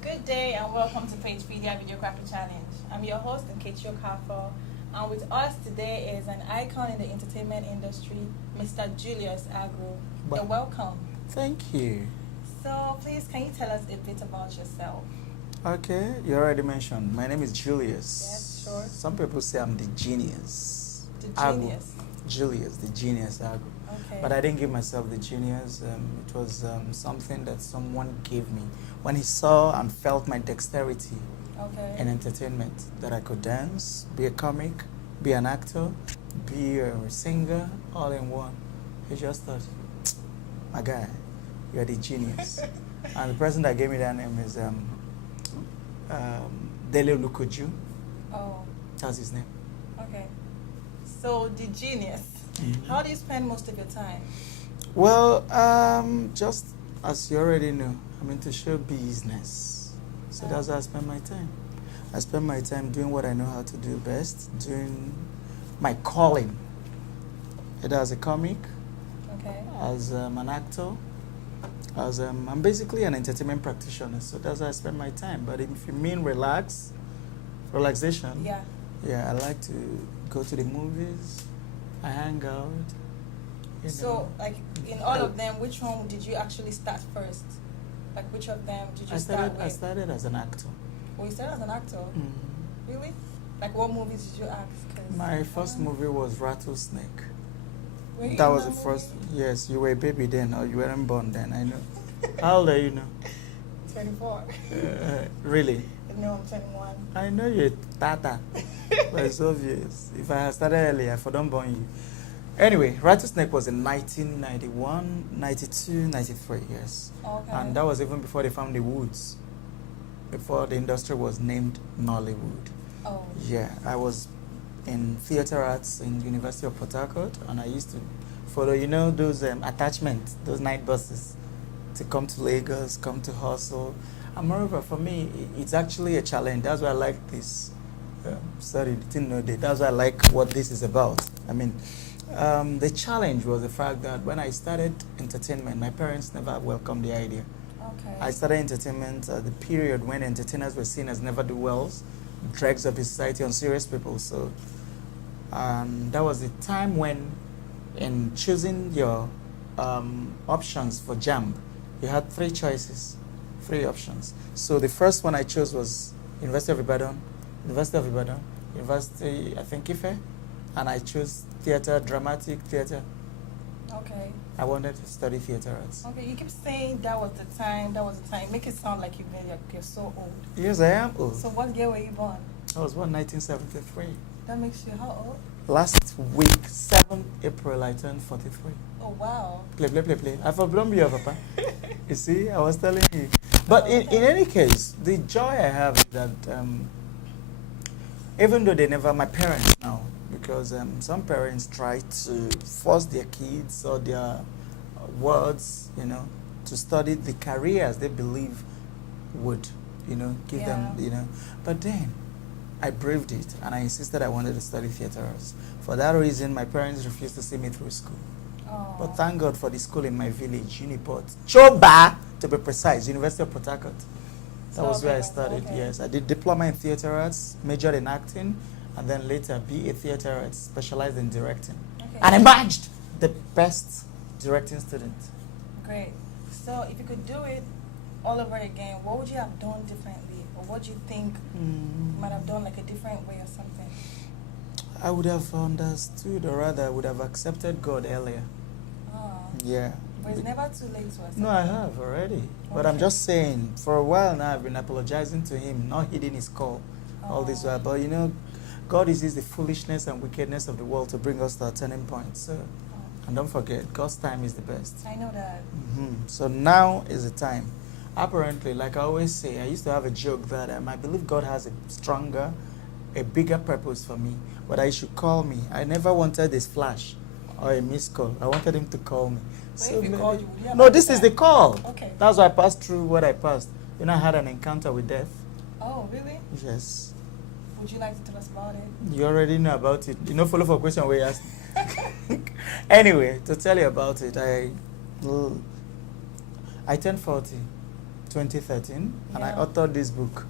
Good day and welcome to PagePedia Videography Challenge. I'm your host, Nkechi Okafor, and with us today is an icon in the entertainment industry, Mr. Julius Agwu. You're welcome. Thank you. So please, can you tell us a bit about yourself? Okay, you already mentioned. My name is Julius. Yes, sure. Some people say I'm the genius. The Agwu. genius? Julius, the genius Agwu. Okay. But I didn't give myself the genius. It was something that someone gave me. When he saw and felt my dexterity in entertainment, that I could dance, be a comic, be an actor, be a singer, all in one. He just thought, my guy, you're the genius. And the person that gave me that name is Dele Lukoju. Oh. That's his name. Okay. So, the genius. How do you spend most of your time? Well, just as you already know, I'm into show business. So that's how I spend my time. I spend my time doing what I know how to do best, doing my calling. Either as a comic, as an actor, as I'm basically an entertainment practitioner. So that's how I spend my time. But if you mean relaxation, yeah, I like to go to the movies. I hang out. So, like, in all of them, which one did you actually start first? Like, which of them did you start with? I started as an actor. Oh, you started as an actor? Really? Like, what movies did you act? My first movie was Rattlesnake. That was the first. Yes, you were a baby then, or you weren't born then, I know. How old are you now? 24. Really? No, I'm 21. I know you're tata, but it's obvious. If I had started earlier, I don't born you. Anyway, Rattlesnake was in 1991, 92, 93, yes. Okay. And that was even before they found the woods, before the industry was named Nollywood. Oh. Yeah, I was in theater arts in University of Port Harcourt, and I used to follow, those attachments, those night buses to come to Lagos, come to hustle. And moreover, for me, it's actually a challenge. That's why I like this. Sorry, didn't know that. That's why I like what this is about. I mean, the challenge was the fact that when I started entertainment, my parents never welcomed the idea. Okay. I started entertainment at the period when entertainers were seen as never-do-wells, dregs of the society, unserious people. So that was the time when, in choosing your options for JAMB, you had three options. So the first one I chose was University of Ibadan, University, I think, Ife, and I chose theater, dramatic theater. Okay. I wanted to study theater arts. Okay, you keep saying that was the time. Make it sound like you're so old. Yes, I am old. So what year were you born? I was born 1973. That makes you how old? Last week, 7th April, I turned 43. Oh, wow. Play. I forgot you, Papa. You see, I was telling you. But in any case, the joy I have is that even though my parents now, because some parents try to force their kids or their words, to study the careers they believe would, give them, But then I braved it and I insisted I wanted to study theater arts. For that reason, my parents refused to see me through school. Oh. But thank God for the school in my village, Uniport. Choba, to be precise, University of Port Harcourt. That was where I studied, yes. I did diploma in theater arts, majored in acting, and then later BA theater arts, specialized in directing. Okay. And emerged the best directing student. Great. So if you could do it all over again, what would you have done differently? Or what do you think you might have done like a different way or something? I would have understood, or rather I would have accepted God earlier. Oh. Yeah. But it's never too late to accept. No, I have already. But I'm just saying, for a while now I've been apologizing to him, not heeding his call all this while. But God uses the foolishness and wickedness of the world to bring us to a turning point. So, and don't forget, God's time is the best. I know that. So now is the time. Apparently, like I always say, I used to have a joke that I believe God has a bigger purpose for me. But I should call me. I never wanted this flash or a missed call. I wanted him to call me. So if he called you, no, this is the call. Okay. That's why I passed through what I passed. I had an encounter with death. Oh, really? Yes. Would you like to tell us about it? You already know about it. Follow up question where you asked. Anyway, to tell you about it, I turned 40 2013, and I Yeah. authored this book,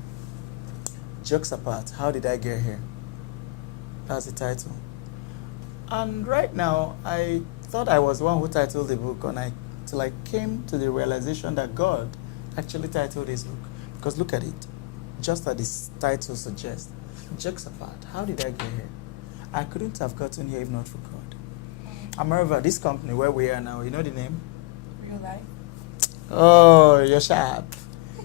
Jokes Apart, How Did I Get Here? That's the title. And right now, I thought I was the one who titled the book, till I came to the realization that God actually titled this book. Because look at it, just as this title suggests, Jokes Apart, How Did I Get Here? I couldn't have gotten here if not for God. And moreover, this company where we are now, you know the name? Real life. Oh, you're sharp.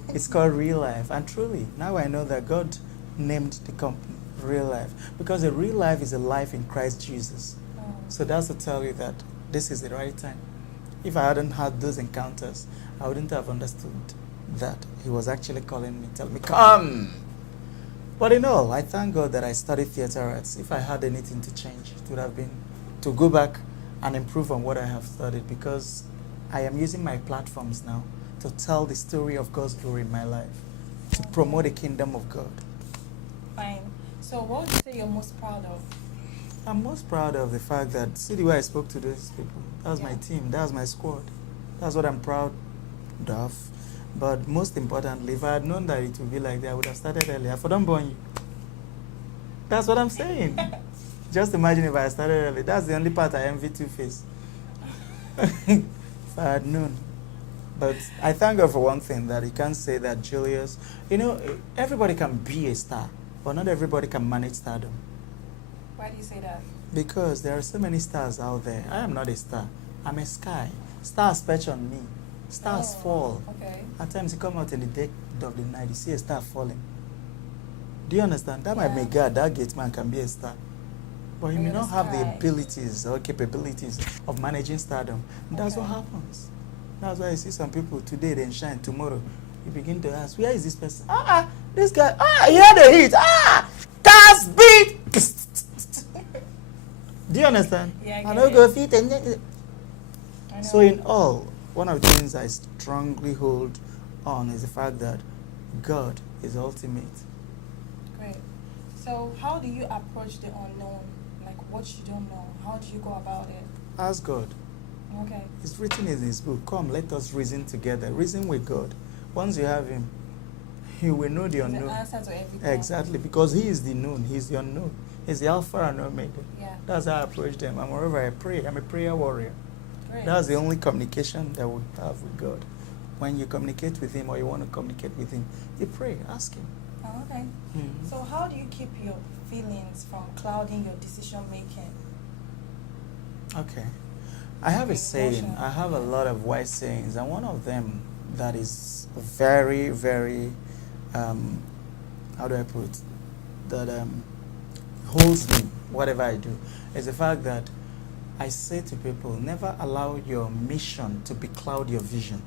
It's called Real Life. And truly, now I know that God named the company Real Life. Because a real life is a life in Christ Jesus. Oh. So that's to tell you that this is the right time. If I hadn't had those encounters, I wouldn't have understood that He was actually calling me, telling me, come! But in all, I thank God that I studied theater arts. If I had anything to change, it would have been to go back and improve on what I have studied, because I am using my platforms now to tell the story of God's glory in my life, to promote the kingdom of God. Fine. So what would you say you're most proud of? I'm most proud of the fact that, see the way I spoke to those people. That's my Yeah. team. That's my squad. That's what I'm proud of. But most importantly, if I had known that it would be like that, I would have started earlier. For don't burn you. That's what I'm saying. Just imagine if I had started early. That's the only part I envy Two-Face. If I had known. But I thank God for one thing, that He can't say that Julius, everybody can be a star, but not everybody can manage stardom. Why do you say that? Because there are so many stars out there. I am not a star. I'm a sky. Stars perch on me. Stars fall. Okay. At times you come out in the dead of the night, you see a star falling. Do you understand? That might make God, that gate man can be a star. But he may not have the abilities or capabilities of managing stardom. And that's what happens. That's why you see some people today, they shine. Tomorrow, you begin to ask, where is this person? This guy, here the hit. Cast beat. Do you understand? Yeah, I don't go fit. So in all, one of the things I strongly hold on is the fact that God is ultimate. Great. So how do you approach the unknown? Like what you don't know? How do you go about it? Ask God. Okay. It's written in His book. Come, let us reason together. Reason with God. Once you have Him, you will know the unknown. The answer to everything. Exactly, because He is the known. He's the unknown. He's the Alpha and Omega. Yeah. That's how I approach them. And moreover, I pray. I'm a prayer warrior. Great. That's the only communication that we have with God. When you communicate with Him or you want to communicate with Him, you pray, ask Him. Oh, okay. Mhm. So how do you keep your feelings from clouding your decision making? Okay. I have a saying. Emotional. I have a lot of wise sayings, and one of them that is very, very, how do I put it? That holds me, whatever I do, is the fact that I say to people, never allow your mission to becloud your vision.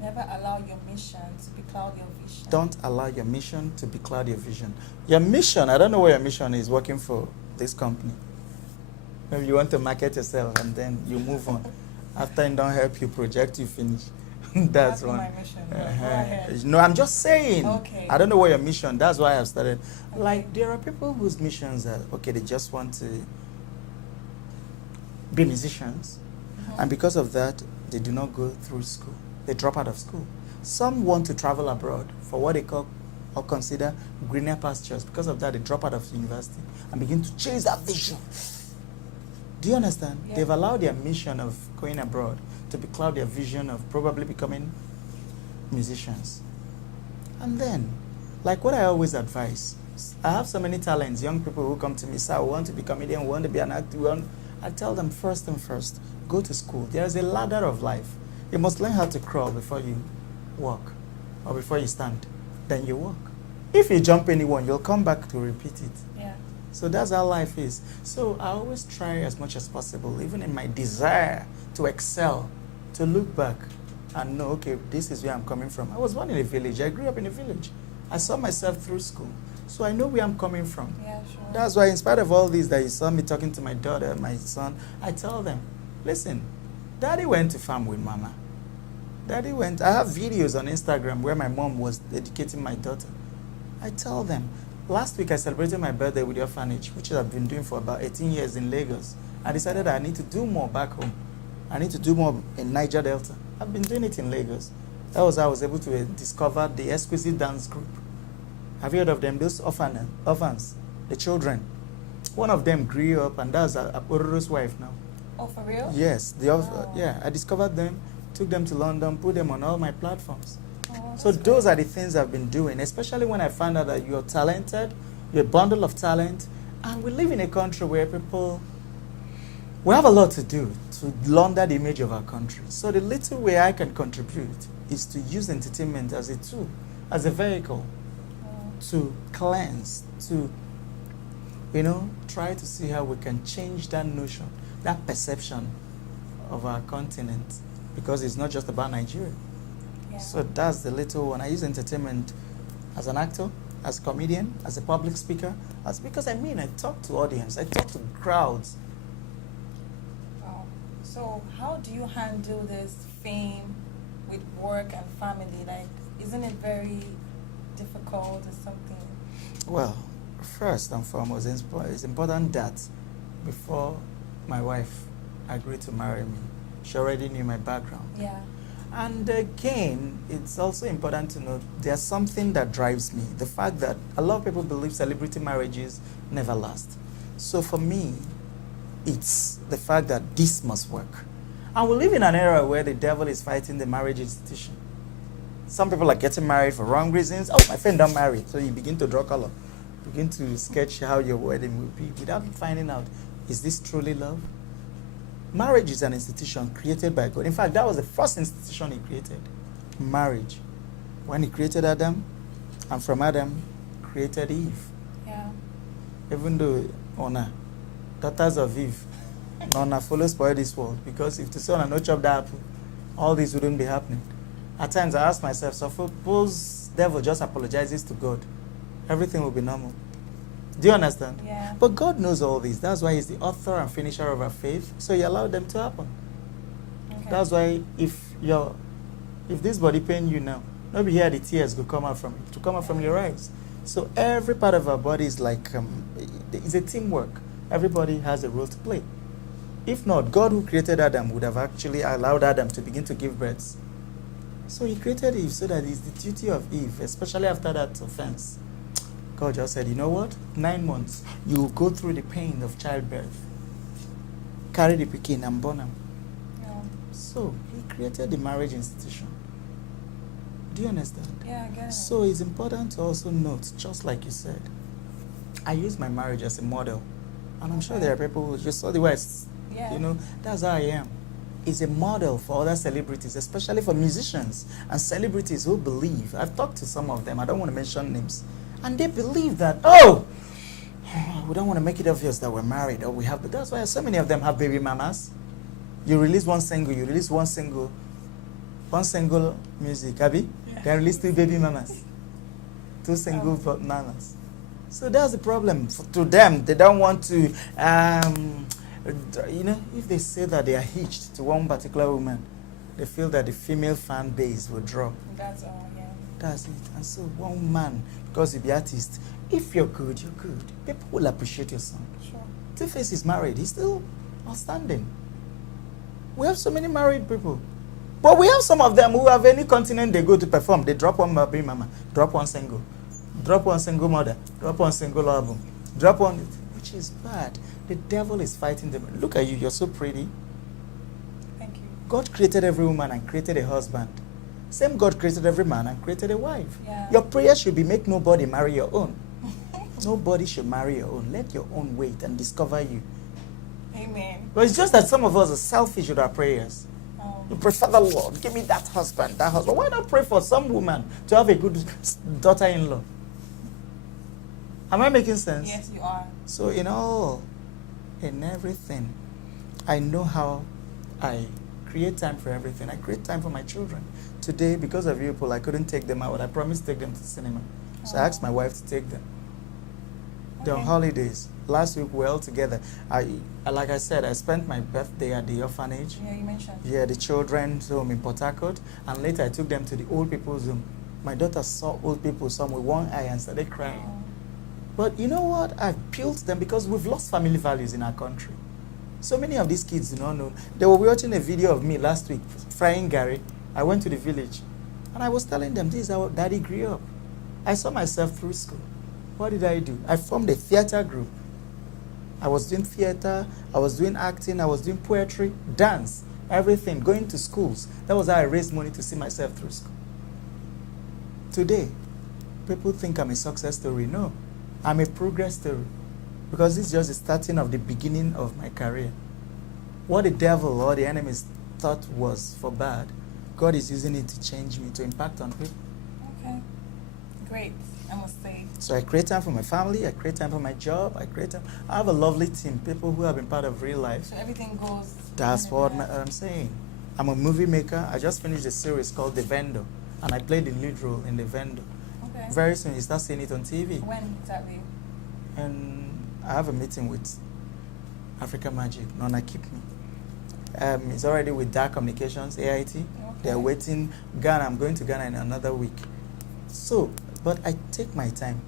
Never allow your mission to becloud your vision. Don't allow your mission to becloud your vision. Your mission, I don't know what your mission is working for this company. Maybe you want to market yourself and then you move on. After it don't help you project, you finish. That's one. My mission. Go ahead. No, I'm just saying. Okay. I don't know what your mission. That's why I've started. Okay. Like there are people whose missions are they just want to be musicians, and because of that, they do not go through school. They drop out of school. Some want to travel abroad for what they call or consider greener pastures. Because of that, they drop out of university and begin to chase that vision. Do you understand? Yeah. They've allowed their mission of going abroad to becloud their vision of probably becoming musicians. And then, like what I always advise, I have so many talents, young people who come to me, sir, we want to be comedian, we want to be an actor. I tell them first, go to school. There is a ladder of life. You must learn how to crawl before you walk, or before you stand. Then you walk. If you jump anyone, you'll come back to repeat it. Yeah. So that's how life is. So I always try as much as possible, even in my desire to excel, to look back and know, okay, this is where I'm coming from. I was born in a village. I grew up in a village. I saw myself through school. So I know where I'm coming from. Yeah, sure. That's why in spite of all this that you saw me talking to my daughter, my son, I tell them, listen, Daddy went to farm with Mama. I have videos on Instagram where my mom was educating my daughter. I tell them, last week I celebrated my birthday with the orphanage, which I've been doing for about 18 years in Lagos. I decided I need to do more back home. I need to do more in Niger Delta. I've been doing it in Lagos. That was how I was able to discover the Exquisite Dance Group. Have you heard of them? Those orphans, the children. One of them grew up, and that's Apororo's wife now. Oh, for real? Yes. Yeah, I discovered them, took them to London, put them on all my platforms. Oh, So those are the things I've been doing, especially when I found out that you're talented, you're a bundle of talent, and we live in a country where we have a lot to do to launder the image of our country. So the little way I can contribute is to use entertainment as a tool, as a vehicle, to cleanse, to, try to see how we can change that notion, that perception of our continent, because it's not just about Nigeria. Yeah. So that's the little one. I use entertainment as an actor, as a comedian, as a public speaker, because I talk to audience, I talk to crowds. Wow. So how do you handle this fame with work and family? Like, isn't it very difficult or something? Well, first and foremost, it's important that before my wife agreed to marry me, she already knew my background. Yeah. And again, it's also important to note there's something that drives me. The fact that a lot of people believe celebrity marriages never last. So for me, it's the fact that this must work. And we live in an era where the devil is fighting the marriage institution. Some people are getting married for wrong reasons. Oh, my friend don't marry. So you begin to draw color. Begin to sketch how your wedding will be without finding out, is this truly love? Marriage is an institution created by God. In fact, that was the first institution he created, marriage. When he created Adam, and from Adam, created Eve. Yeah. Even though Ona, daughters of Eve, Nona follow spoil this world, because if the son had not chopped the apple, all this wouldn't be happening. At times I ask myself, so suppose devil just apologizes to God, everything will be normal. Do you understand? Yeah. But God knows all this. That's why he's the author and finisher of our faith. So he allowed them to happen. Okay. That's why if this body pain you now, maybe here the tears will come out from your eyes. So every part of our body is like it's a teamwork. Everybody has a role to play. If not, God who created Adam would have actually allowed Adam to begin to give birth. So he created Eve so that it's the duty of Eve, especially after that offense. God just said, you know what? 9 months, you will go through the pain of childbirth. Carry the pikin and born him. Yeah. So he created the marriage institution. Do you understand? Yeah, I get it. So it's important to also note, just like you said, I use my marriage as a model. And I'm sure there are people who just saw the way that's how I am. It's a model for other celebrities, especially for musicians and celebrities who believe. I've talked to some of them, I don't want to mention names. And they believe that, we don't want to make it obvious that we're married or we have, but that's why so many of them have baby mamas. You release one single music, Abby, then release 2 baby mamas, 2 single mamas. So that's the problem. To them, they don't want to, if they say that they are hitched to one particular woman, they feel that the female fan base will drop. That's all, yeah. That's it. And so one man, because you be artist, if you're good, you're good. People will appreciate your song. Sure. Two-Face is married. He's still outstanding. We have so many married people. But we have some of them who have any continent they go to perform. They drop one baby mama, drop one single mother, drop one single album, drop one, which is bad. The devil is fighting them. Look at you, you're so pretty. Thank you. God created every woman and created a husband. Same God created every man and created a wife. Yeah. Your prayer should be make nobody marry your own. Nobody should marry your own. Let your own wait and discover you. Amen. But it's just that some of us are selfish with our prayers. You prefer the Lord. Give me that husband, that husband. Why not pray for some woman to have a good daughter-in-law? Am I making sense? Yes, you are. So in everything, I know how I create time for everything. I create time for my children. Today, because of you people, I couldn't take them out. I promised to take them to the cinema. So I asked my wife to take them. They're on holidays. Last week we were all together. Like I said, I spent my birthday at the orphanage. Yeah, you mentioned. Yeah, the children's home in Port Harcourt. And later I took them to the old people's home. My daughter saw old people, some with one eye, and started crying. Oh. But you know what? I've built them because we've lost family values in our country. So many of these kids do not know. They were watching a video of me last week, frying Gary. I went to the village. And I was telling them, this is how Daddy grew up. I saw myself through school. What did I do? I formed a theater group. I was doing theater, I was doing acting, I was doing poetry, dance, everything, going to schools. That was how I raised money to see myself through school. Today, people think I'm a success story. No, I'm a progress story. Because this is just the starting of the beginning of my career. What the devil or the enemies thought was for bad, God is using it to change me, to impact on people. Okay. Great, I must say. So I create time for my family, I create time for my job, I have a lovely team, people who have been part of real life. So everything goes... That's what I'm saying. I'm a movie maker. I just finished a series called The Vendor, and I played the lead role in The Vendor. Okay. Very soon you start seeing it on TV. When exactly? And I have a meeting with Africa Magic, Nona Keep Me. It's already with Dark Communications, AIT. Okay. They're waiting. Ghana, I'm going to Ghana in another week. So, but I take my time.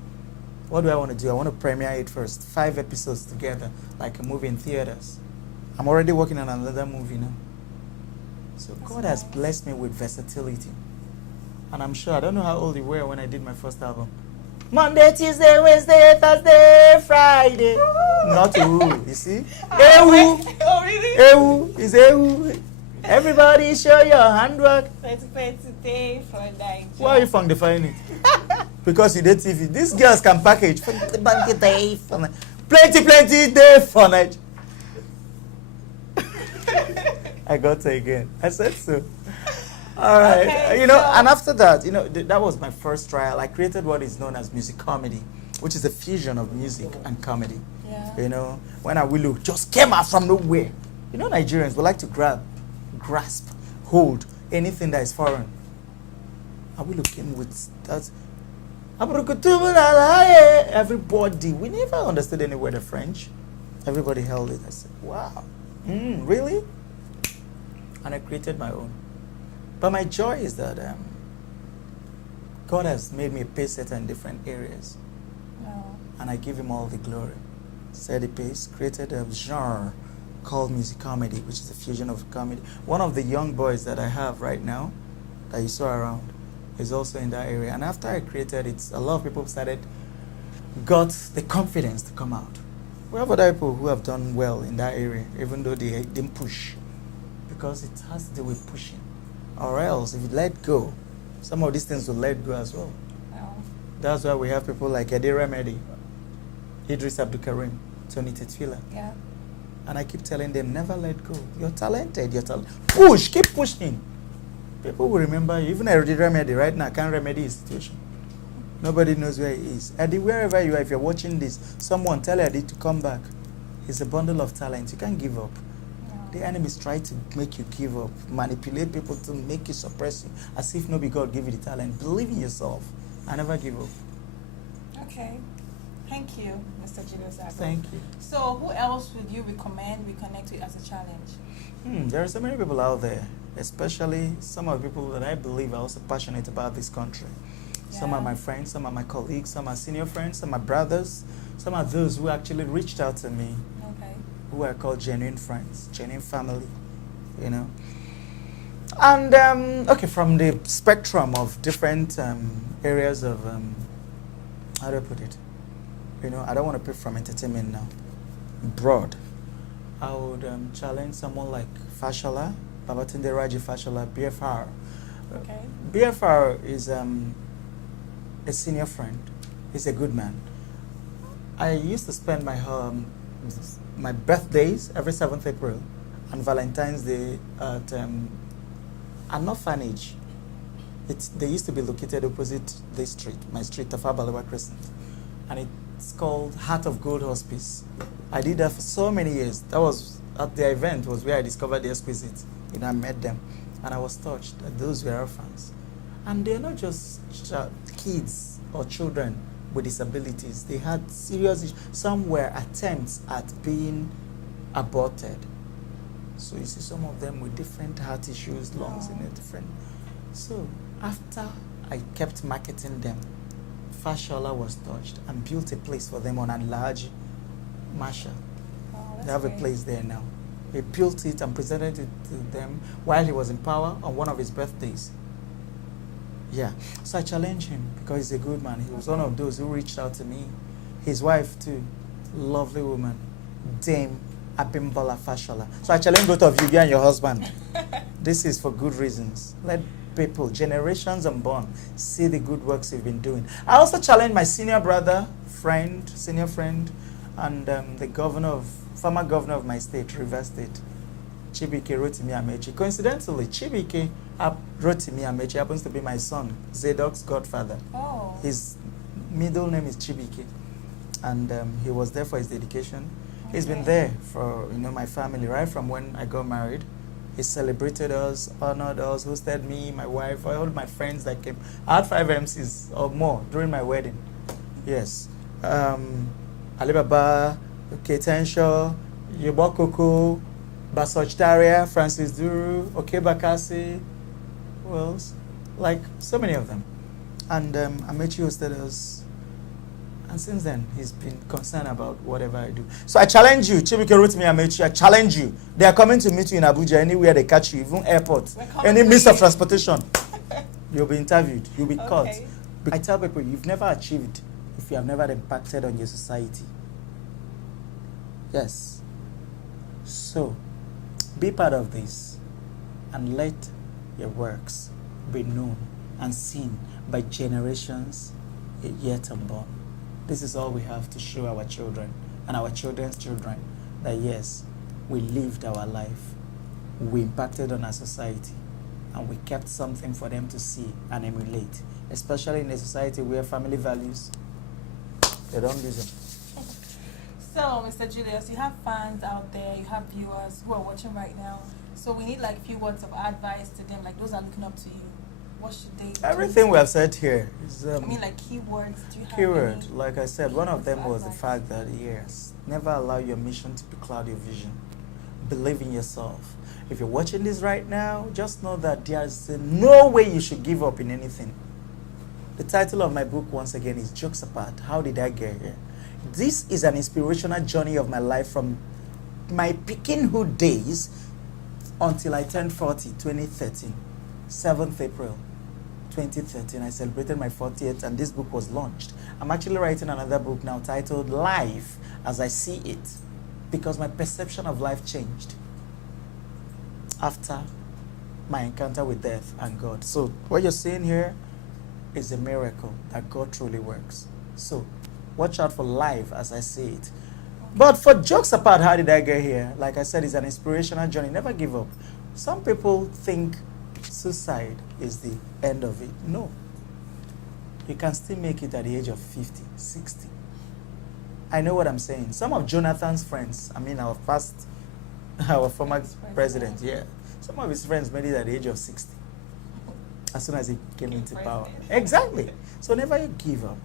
What do I want to do? I want to premiere it first. 5 episodes together, like a movie in theaters. I'm already working on another movie now. So That's God nice. has blessed me with versatility. And I'm sure, I don't know how old you were when I did my first album. Monday, Tuesday, Wednesday, Thursday, Friday. Not Ewu, you see? Ewu. Oh, really? Ewu is Ewu. Everybody show your handwork. Let's play today for Nigeria. Why are you fungifying it? Because you did TV. These girls can package. Plenty day for night. I got it again. I said so. All right. Okay, you know, so- and after that, you know, that was my first trial. I created what is known as music comedy, which is a fusion of music and comedy. Yeah. You know, when Awilo just came out from nowhere. You know, Nigerians, we like to grasp, hold anything that is foreign. Awilo came with that. Everybody, we never understood any word of French. Everybody held it. I said, wow, really? And I created my own. But my joy is that God has made me a pace setter in different areas. No. And I give him all the glory. Set the pace, created a genre called music comedy, which is a fusion of comedy. One of the young boys that I have right now, that you saw around, is also in that area. And after I created it, a lot of people got the confidence to come out. We have other people who have done well in that area, even though they didn't push. Because it has to do with pushing. Or else, if you let go, some of these things will let go as well. No. That's why we have people like Ede Remedy, Idris Abdulkarim, Tony Tetfila. Yeah. And I keep telling them, never let go. You're talented. Push, keep pushing. People will remember you. Even Ede Remedy right now can't remedy his situation. Nobody knows where he is. Eddie, wherever you are, if you're watching this, someone tell Eddie to come back. He's a bundle of talent. You can't give up. No. The enemies try to make you give up, manipulate people to make you suppress you, as if nobody God gave you the talent. Believe in yourself. I never give up. Okay. Thank you, Mr. Julius Agwu. Thank you. So, who else would you recommend we connect with as a challenge? There are so many people out there, especially some of the people that I believe are also passionate about this country. Some Yeah. are my friends, some are my colleagues, some are senior friends, some are brothers, some are those who actually reached out to me, Okay. who are called genuine friends, genuine family, you know. And, okay, from the spectrum of different areas of, how do I put it? You know, I don't want to pick from entertainment now. Broad. I would challenge someone like Fashola, Babatunde Raji Fashola, BFR. Okay. BFR is a senior friend. He's a good man. I used to spend my birthdays every 7th April and Valentine's Day at an orphanage. They used to be located opposite this street, my street, Tafabalewa Crescent. And it's called Heart of Gold Hospice. I did that for so many years. That was at the event was where I discovered the exquisite. You know, I met them. And I was touched that those were orphans. And they're not just kids or children with disabilities. They had serious issues. Some were attempts at being aborted. So you see some of them with different heart issues, lungs in a different. So after I kept marketing them, Fashola was touched and built a place for them on a large Marshall. Oh, They have a place there now. He built it and presented it to them while he was in power on one of his birthdays. Yeah. So I challenged him because he's a good man. He was one of those who reached out to me. His wife too, lovely woman, Dame Abimbola Fashola. So I challenge both of you and your husband. This is for good reasons. Let people, generations unborn, see the good works you've been doing. I also challenge my senior brother, senior friend, and the former governor of my state, Rivers State, Chibike Rotimi Amechi. Coincidentally, Chibike Rotimi Amechi happens to be my son, Zadok's godfather. Oh. His middle name is Chibike, and he was there for his dedication. Okay. He's been there for my family right from when I got married. He celebrated us, honored us, hosted me, my wife, all my friends that came. I had 5 MCs or more during my wedding. Yes. Alibaba, Ketenshaw, Yobokoko, Basoch Daria, Francis Duru, Okebakasi, who else? Like, so many of them. And Amechi hosted us. And since then, he's been concerned about whatever I do. So I challenge you, Chibike Rotimi Amechi, I challenge you. They are coming to meet you in Abuja, anywhere they catch you, even airport, any means of transportation. You'll be interviewed, you'll be caught. I tell people, you've never achieved if you have never impacted on your society. Yes. So, be part of this and let your works be known and seen by generations yet unborn. This is all we have to show our children and our children's children that yes, we lived our life, we impacted on our society, and we kept something for them to see and emulate, especially in a society where family values, they don't lose them. So, Mr. Julius, you have fans out there, you have viewers who are watching right now. So we need like few words of advice to them, like those are looking up to you. What should they do? Everything we have said here is... I mean, like keywords. Do you have keyword, any like I said, one of them was the advice? fact that, yes, never allow your mission to cloud your vision. Believe in yourself. If you're watching this right now, just know that there's no way you should give up in anything. The title of my book, once again, is Jokes Apart. How did I get here? This is an inspirational journey of my life from my pickinghood days until I turned 40, 2013, 7th April 2013. I celebrated my 40th and this book was launched. I'm actually writing another book now titled Life as I See It, because my perception of life changed after my encounter with death and God. So what you're seeing here is a miracle that God truly works. So watch out for life as I see it. But for jokes apart, how did I get here? Like I said, it's an inspirational journey. Never give up. Some people think suicide is the end of it. No. You can still make it at the age of 50, 60. I know what I'm saying. Some of Jonathan's friends, I mean our former president, yeah. Some of his friends made it at the age of 60. As soon as he came into power. Exactly. So never you give up.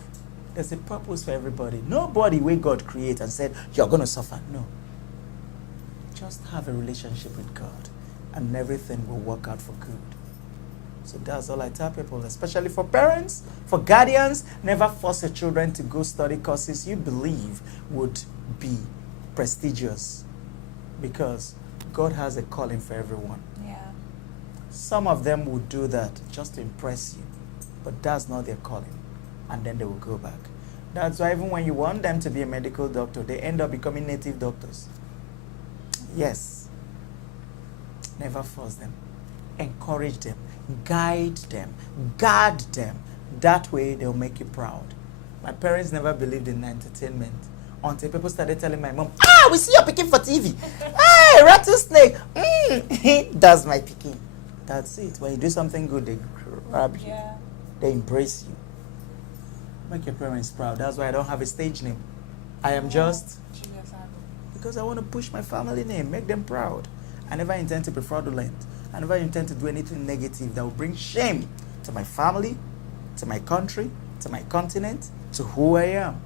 There's a purpose for everybody. Nobody where God created and said, you're going to suffer. No. Just have a relationship with God and everything will work out for good. So that's all I tell people, especially for parents, for guardians. Never force your children to go study courses you believe would be prestigious, because God has a calling for everyone. Yeah. Some of them would do that just to impress you, but that's not their calling. And then they will go back. That's why even when you want them to be a medical doctor, they end up becoming native doctors. Yes. Never force them. Encourage them. Guide them. Guard them. That way they'll make you proud. My parents never believed in entertainment until people started telling my mom, we see your picking for TV. Hey, rattlesnake. That's my picking. That's it. When you do something good, they grab you. Yeah. They embrace you. Make your parents proud. That's why I don't have a stage name. I am just Julius Agwu. because I want to push my family name, make them proud. I never intend to be fraudulent. I never intend to do anything negative that will bring shame to my family, to my country, to my continent, to who I am.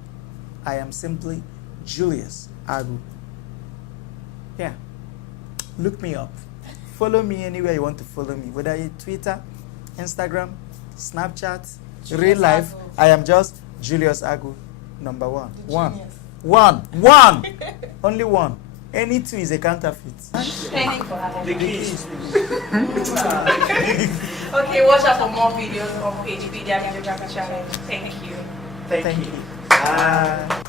I am simply Julius Agwu. Yeah. Look me up. Follow me anywhere you want to follow me, whether you Twitter, Instagram, Snapchat, Julius real life. Agwu. I am just Julius Agwu, number one. The One. genius. One. Only one. Any two is a counterfeit. Thank you for having me. The keys. Okay, watch out for more videos on PagePedia Videography Challenge. Thank you. Thank you. Bye.